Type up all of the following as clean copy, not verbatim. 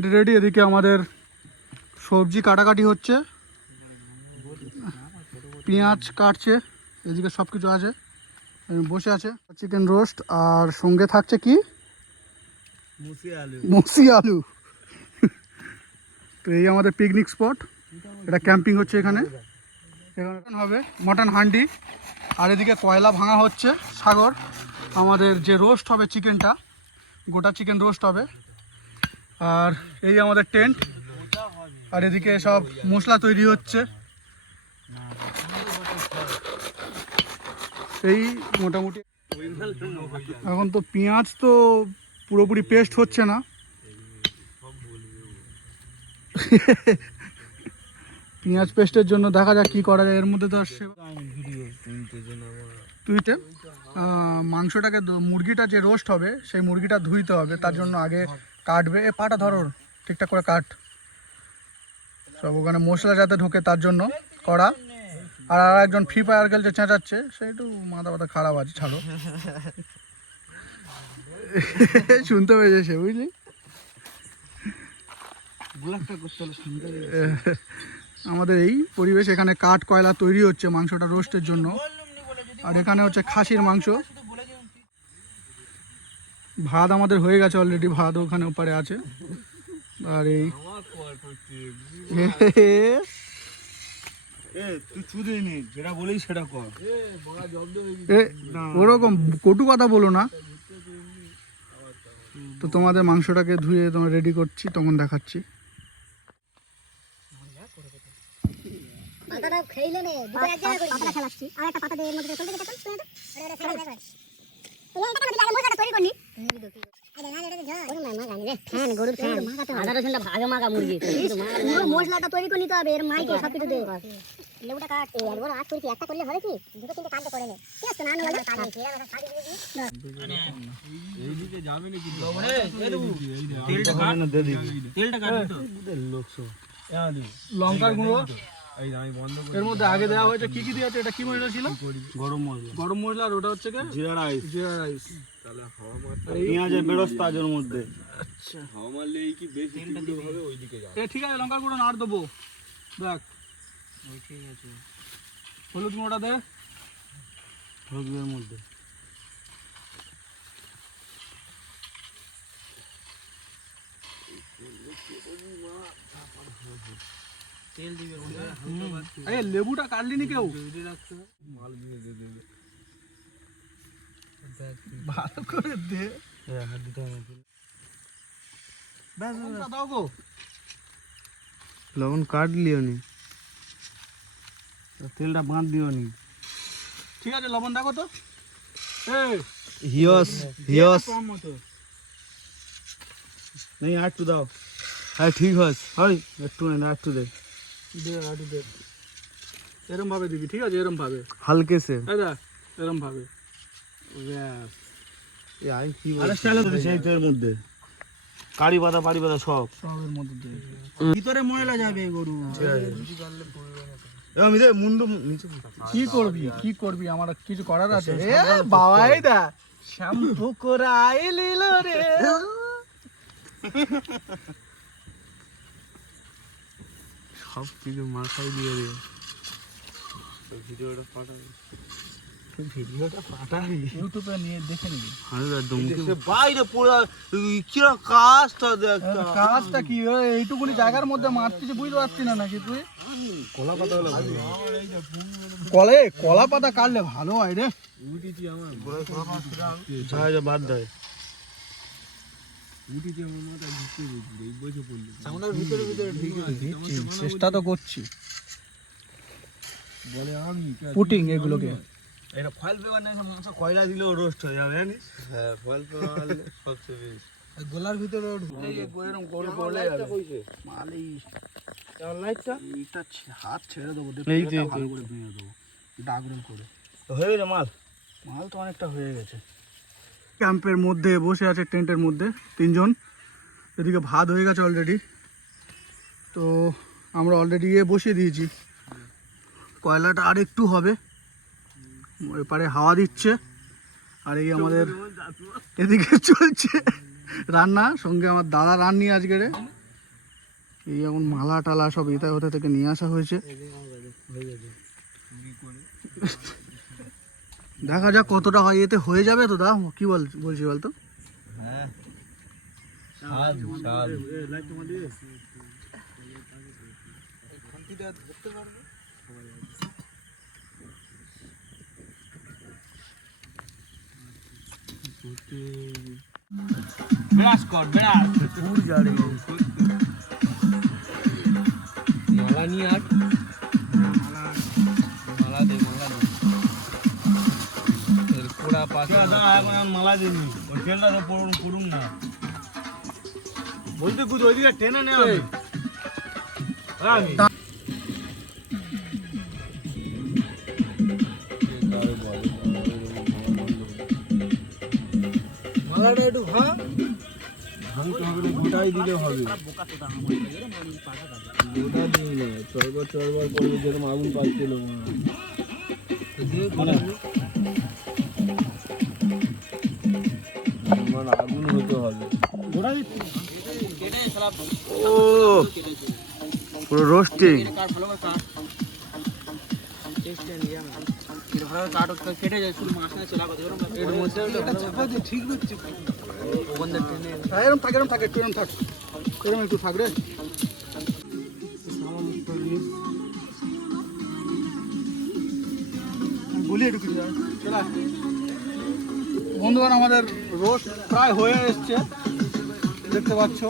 Tent ready. এদিকে আমাদের সবজি কাটাকাটি হচ্ছে, পেঁয়াজ কাটছে, এদিকে সব কিছু আছে, বসে আছে। চিকেন রোস্ট আর সঙ্গে থাকছে কি মুসি আলু। তো এই আমাদের পিকনিক স্পট, এটা ক্যাম্পিং হচ্ছে এখানে। এখানে হবে মটন হান্ডি, আর এদিকে কয়লা ভাঙা হচ্ছে সাগর। আমাদের যে রোস্ট হবে চিকেনটা, গোটা চিকেন রোস্ট হবে। আর এই আমাদের টেন্ট, আর এদিকে সব মশলা তৈরি হচ্ছে। এই মোটামুটি এখন তো পেঁয়াজ তো পুরোপুরি পেস্ট হচ্ছে না, পেঁয়াজ পেস্টের জন্য দেখা যাক কি করা যায়। এর মধ্যে তো আসছে তুইতে মাংসটাকে, মুরগিটা যে রোস্ট হবে সেই মুরগিটা ধুইতে হবে, তার জন্য আগে কাটবে। এ পাটা ধরো ঠিকঠাক করে কাট, সব ওখানে মশলা যাতে ঢোকে তার জন্য করা। আর একজন ফ্রি ফায়ার খেলছে, চেঁচাচ্ছে, সে একটু মাথা ব্যথা খারাপ আছে, ছাড়ো। শুনতে পেয়েছে সে, বুঝলি। আমাদের এই পরিবেশ, এখানে কাঠ কয়লা তৈরি হচ্ছে মাংসটা রোস্টের জন্য। আর এখানে হচ্ছে খাসির মাংস। ভাত আমাদের হয়ে গেছে অলরেডি, ভাত ওখানে ওপারে আছে। আর এই ওরকম কটু কথা বলো না। তো তোমাদের মাংসটাকে ধুয়ে তোমার রেডি করছি, তখন দেখাচ্ছি। মশলাটা তৈরি করে নিতে হবে, এর মাইকে সবকিছু দেবে। লেবুটা কাট, একবার আট করেছি, একটা করলে হবে কি, দুটো তিনটে কাটতে করে নে, ঠিক আছে? না হলে এইদিকে যাবে নাকি তেলটা কাট, লঙ্কার গুঁড়ো এর মধ্যে আগে দেওয়া হয়েছে। কি কি দিয়েছে, এটা কি মশলা ছিল? গরম মশলা, গরম মশলা। আর ওটা হচ্ছে কি জিরা রাইস, জিরা রাইস। তাহলে হাওয়া মারতে পেঁয়াজের বেরোস্তা এর মধ্যে। আচ্ছা, হাওয়া মারলে এই কি বেশি তেলটা দিতে হবে, ওইদিকে যাবে। এ ঠিক আছে, লঙ্কার গুঁড়ো আর দেবো, দেখ। ঠিক আছে, হলুদ গুঁড়োটা দে, হলুদের মধ্যে তেল দিবে। লেবুটা কাটলি নি কেউ? মাল দিয়ে দে দেবে ভালো করে দে। দাও গো, লবণ কাটলিও নি, তেলটা বাঁধ দিও নি। ঠিক আছে, লবণ দেখো তো। হিয়স হিয়স नहीं आठ टू दाओ। হ্যাঁ ঠিক আছে, হয় একটু না, একটু দে, দে আটু দে, এরম ভাবে দিবি, ঠিক আছে? এরম ভাবে হালকে সে, দাদা, এরম ভাবে। ব্যাস, এই আই কি বল, আরে স্টাইলে তো সেই তের মধ্যে কারি পাতা সব সবের মধ্যে দে। ভিতরে ময়লা যাবে গরু। এরম দে মুন্ডু নিচে। কি করবি আমার কিছু করার আছে? এ বাবাই দা শ্যাম্পু করাই লিল রে। সব কিছু মাথায় দিয়ে রে। ভিডিওটা পাঠাবি ইউটিউবে নিয়ে দেখে নিবি। আরে দমকে বাইরে পুরো কি কাজটা দেখ, কাজটা কি এইটুকুনি জায়গার মধ্যে মারছিস, বুঝতে পারছিস না নাকি তুই? কলা পাতা হলো কলা পাতা কাটলে ভালো হয় রে। উঠিছি আমার যা বাদ দেয়, উঠিছি আমার মাথা ঢুকে গেছে, এই বসে পড়লো সামনের ভিতরে ঢুকে গেছে। চেষ্টা তো করছি, বলে আমি পুটিং এগুলোকে। এটা ফয়েল পেপার না, মাংস কয়লা দিলেও রোস্ট হয়ে যাবে জানিস। হ্যাঁ, ফয়েল পেপার সবচেয়ে বেশি গোলার ভিতরে এরকম গোল গোলে মালিশ লাইটটা, এটা হাত ছেড়ে দেবো, ভালো করে ভেঙে দেবো, ডাগরুল করে। হয়ে গেছে মাল তো অনেকটা হয়ে গেছে। ক্যাম্পের মধ্যে বসে আছে, টেন্টের মধ্যে তিনজন। এদিকে ভাত হয়ে গেছে অলরেডি, তো আমরা অলরেডি বসিয়ে দিয়েছি। কয়লাটা আর একটু হবে, এপারে হাওয়া দিচ্ছে। আর এই আমাদের এদিকে চলছে রান্না, সঙ্গে আমার দাদা রান্নি আজকে এই এখন মালা টালা সব এটা ওটা থেকে নিয়ে আসা হয়েছে। দেখা যাক কতটা হয়, এতে হয়ে যাবে তো দা, কি বলছি বলতো? হ্যাঁ শাল শাল ব্রাশ কর ব্রাশ পুর জাড়ে মালা নিয়ে আট মালা দে এর কোড়া পাশে এখন মালা দিনি ওই তেলটা তো পুরুন না বলতে কুদ ওইদিকে টেনে নে আমি মালাটা একটু ভাঙতে হবে না, গোটাই দিলে হবে। গোটা দিই না, চরবার করবে যেরকম আগুন পাচ্ছিল আগুন হতে হবে। ও পুরো রোস্টিং এরম থাকে একটু এরম থাক, এরম একটু থাক রে। বলি একটু কিছু বন্ধুগণ, আমাদের রোস্ট প্রায় হয়ে এসছে, দেখতে পাচ্ছ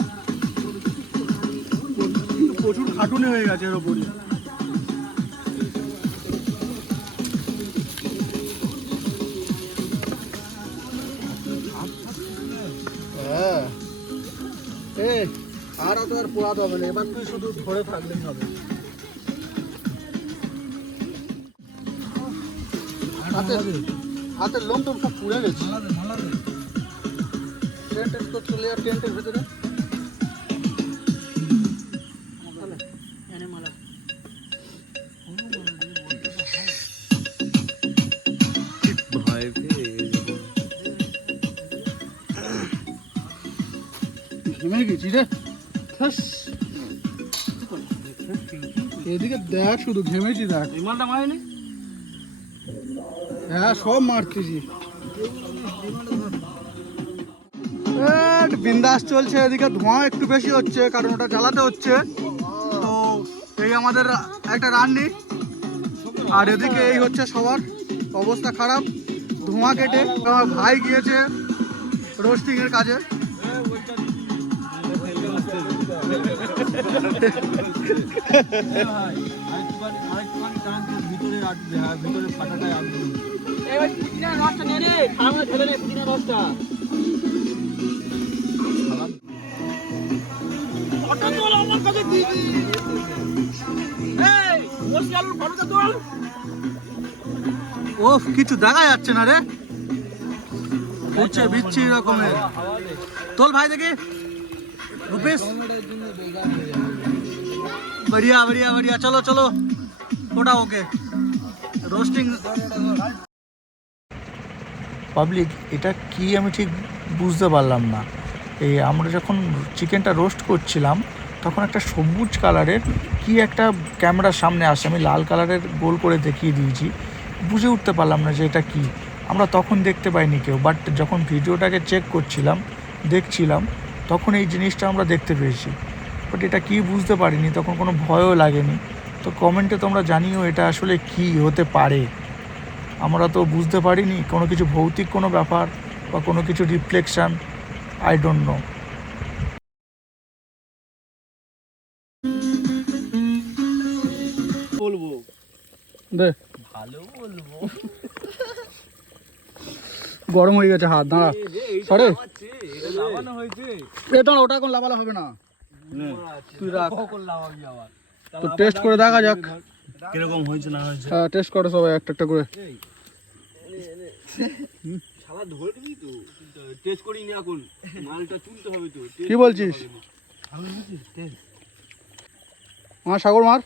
প্রচুর খাটুনি হয়ে গেছে এর ওপরই। হ্যাঁ আর অত আর পোড়াতে হবে না, এবার তুই শুধু ধরে থাকলেই হবে। হাতের লোম টোম সব পুড়ে গেছে। টেন্ট তো চলে আর টেন্টের ভেতরে ঘেমে গেছি রে। এদিকে দেখ, শুধু ঘেমেছি দেখ। বিমানটা মারেনি? হ্যাঁ সব মারতেছি, বিন্দাস চলছে। এদিকে ধোঁয়া একটু বেশি হচ্ছে কারণ ওটা জ্বালাতে হচ্ছে। তো এই আমাদের একটা রান্নি, আর এদিকে এই হচ্ছে সবার অবস্থা খারাপ, ধোঁয়া কেটে। আমার ভাই গিয়েছে রোস্টিং এর কাজে। ভিতরে ফাটাটাই আগুন। ওফ, কিছু দেখা যাচ্ছে না রে, উঠছে বিচ্ছি রকমের। তোল ভাই দেখি রুপিস। बढ़िया बढ़िया बढ़िया, चलो चलो ওটা ওকে রোস্টিং। পাবলিক, এটা কি আমি ঠিক বুঝতে পারলাম না। এই আমরা যখন চিকেনটা রোস্ট করছিলাম তখন একটা সবুজ কালারের কি একটা ক্যামেরার সামনে আসে, আমি লাল কালারের গোল করে দেখিয়ে দিয়েছি, বুঝে উঠতে পারলাম না যে এটা কি। আমরা তখন দেখতে পাইনি কেউ, বাট যখন ভিডিওটাকে চেক করছিলাম দেখছিলাম তখন এই জিনিসটা আমরা দেখতে পেয়েছি। বাট এটা কি বুঝতে পারিনি, তখন কোনো ভয়ও লাগেনি। তো কমেন্টে তোমরা জানিও এটা আসলে কি হতে পারে। আমরা তো বুঝতে পারিনি, কোনো কিছু ভৌতিক কোনো ব্যাপার বা কোনো কিছু রিফ্লেকশান, আই ডোন্ট নো। বলবো দে, ভালো বলবো। গরম হয়ে গেছে হাত, দাঁড়া সরে। এটা লাগানো হয়েছে, এটা ওটা এখন লাগালে হবে না, তুই রাখ। কখন লাগাবি আবার? তো টেস্ট করে দেখা যাক কিরকম হয়েছে না হয়েছে। হ্যাঁ টেস্ট করে সবাই একটা একটা করে। শালা ধরে দিবি তো, টেস্ট করিনি এখন, মালটা তুলতে হবে তো। কি বলছিস? মার সাগর মার।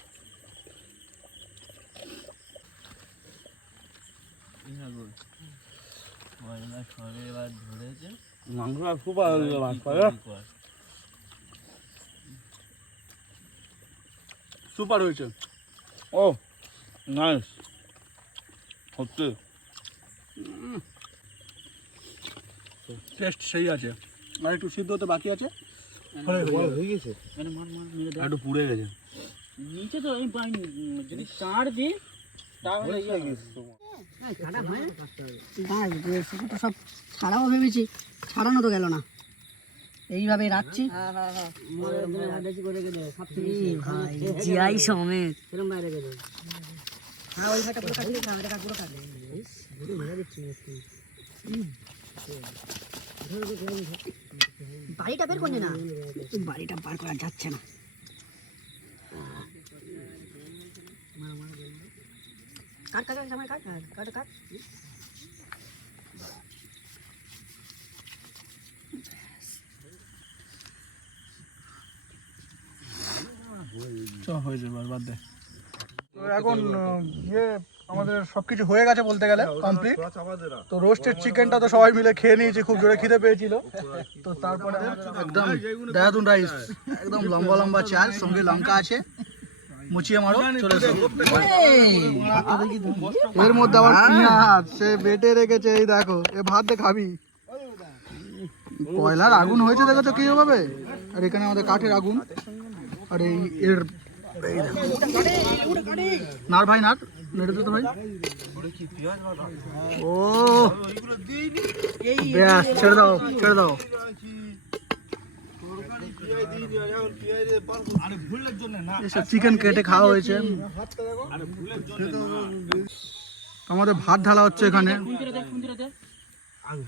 মাংস খুব ভালো মাছ পাবে। সুপার হয়েছে। ও নাইস সত্যি টেস্ট সেই আছে, আর একটু সিদ্ধ হতে বাকি আছে। হয়ে গেছে একটু পুড়ে গেছে নিচে তো আমি যদি চার দিই তাহলে তো সব ছাড়াও ভেবেছি, ছাড়ানো তো গেল না, এইভাবে রাখছি জিআই সমেত বাড়িটা বের করলে না, বাড়িটা বার করা যাচ্ছে না। কাট কাট সময় কাট কাট কাট হয়ে যাবে, বাদ দে। এখন আমাদের সবকিছু হয়ে গেছে বলতে গেলে কমপ্লিট। তো রোস্টেড চিকেনটা তো সবাই মিলে খেয়ে নিয়েছি, খুব জোরে খিদে পেয়েছিল। তো তারপরে একদম দেহরাদুন রাইস, একদম লম্বা লম্বা চাল, সঙ্গে লঙ্কা আছে, মুচিয়ে মারো, চলে এসো। এর মধ্যে আবার পেঁয়াজ সে বেটে রেখেছে, এই দেখো, এ ভাত দিয়ে খাবি। কয়লার আগুন হয়েছে দেখেছো কি হবে, আর এখানে আমাদের কাঠের আগুন। আর এই এর নার ভাই নার নেড়ে দিতে ভাই। ও ব্যাস, ছেড়ে দাও ছেড়ে দাও। চিকেন কেটে খাওয়া হয়েছে, আমাদের ভাত ঢালা হচ্ছে এখানে।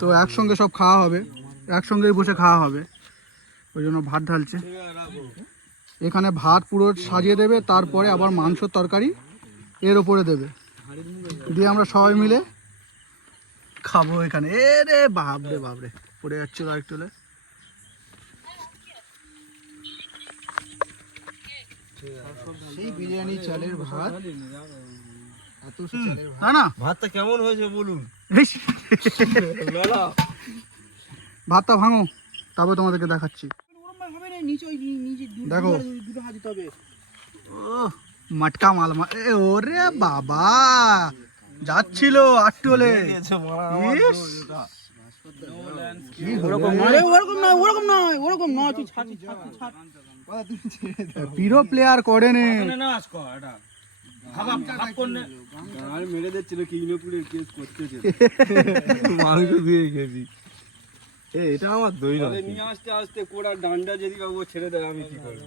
তো একসঙ্গে সব খাওয়া হবে, একসঙ্গেই বসে খাওয়া হবে, ওই জন্য ভাত ঢালছে। এখানে ভাত পুরো সাজিয়ে দেবে, তারপরে আবার মাংসর তরকারি এর ওপরে দেবে, দিয়ে আমরা সবাই মিলে খাবো এখানে। এ রে বাপরে বাপরে, পড়ে যাচ্ছিল আরেকটু হলে। সেই বিরিয়ানি চালের ভাত, এত চালের ভাত না। ভাতটা কেমন হয়েছে বলুন? ভাতটা ভাঙো, তারপর তোমাদেরকে দেখাচ্ছি। দেখো মটকা মাল, এ ওরে বাবা, যাচ্ছিল আটটু হলে। পিরো প্লেয়ার করে নে, মেরে দিচ্ছিল কিলোপুরের কেস করতেছে মাংস দিয়ে খেয়েছি। এটা আমার দই না, নিয়ে আসতে আসতে কোড়া ডান্ডা যদি বাবু ছেড়ে দেয় আমি কি করবো?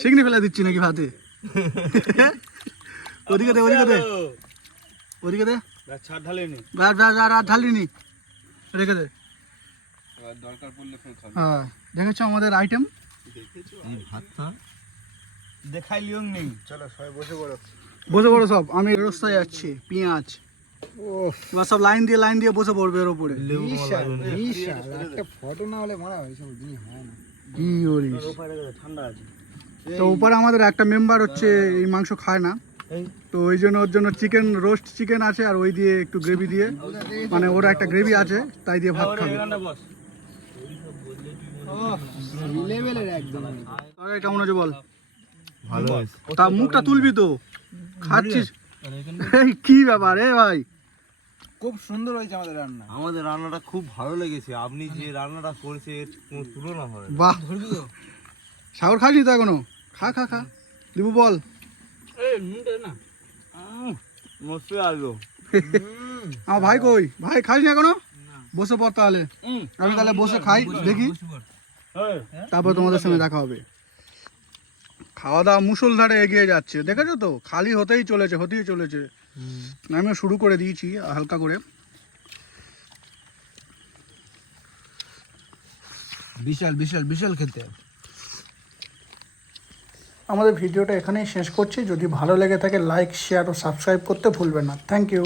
শিগনি ফেলে দিচ্ছি নাকি ভাতে? ওদিকে দে ওদিকে দে ওদিকে দে, ছাড় ঢালেনি, ঢালিনি, রেখে দে। দরকার পড়লে ফের খাবে। হ্যাঁ দেখেছো আমাদের আইটেম। এই ভাতটা দেখাই লিওং নেই, চলো সবাই বসে পড়ো। বসে পড়ো সব, আমি রাস্তায় যাচ্ছি। পেঁয়াজ এবার সব লাইন দিয়ে বসে পড়বে এর উপরে। একটা ফটো না হলে মারা হয়, সব দিন হয় না। কি বলিস? ঠান্ডা আছে। তো উপরে আমাদের একটা মেম্বার হচ্ছে এই মাংস খায় না, তো ওই জন্য ওর জন্য চিকেন, রোস্ট চিকেন আছে, আর ওই দিয়ে একটু গ্রেভি দিয়ে, মানে ওর একটা গ্রেভি আছে, তাই দিয়ে ভাত খাবে। কেমন হচ্ছে বল? ভালো তা মুখটা তুলবি তো, খাচ্ছিস কি ব্যাপার? এ ভাই খুব সুন্দর হয়েছে আমাদের রান্না। আমাদের রান্নাটা খুব ভালো লেগেছে, আপনি যে রান্নাটা করেছে এর কোনো তুলনা হয় না। বাহ, সাগর খাসনি তো এখনো? খা খা খা, দিবু বল। মস্ত আসলো। আমার ভাই কই? ভাই খাসনি এখনো? বসে পড় তাহলে, আমি তাহলে বসে খাই দেখি, তারপর তোমাদের সঙ্গে দেখা হবে। খাওয়া দাওয়া মুষলধারে এগিয়ে যাচ্ছে, দেখেছো তো, খালি হতেই চলেছে। আমিও শুরু করে দিয়েছি হালকা করে। বিশাল খেতে। আমাদের ভিডিওটা এখানেই শেষ করছি। যদি ভালো লেগে থাকে লাইক, শেয়ার ও সাবস্ক্রাইব করতে ভুলবেন না। Thank you.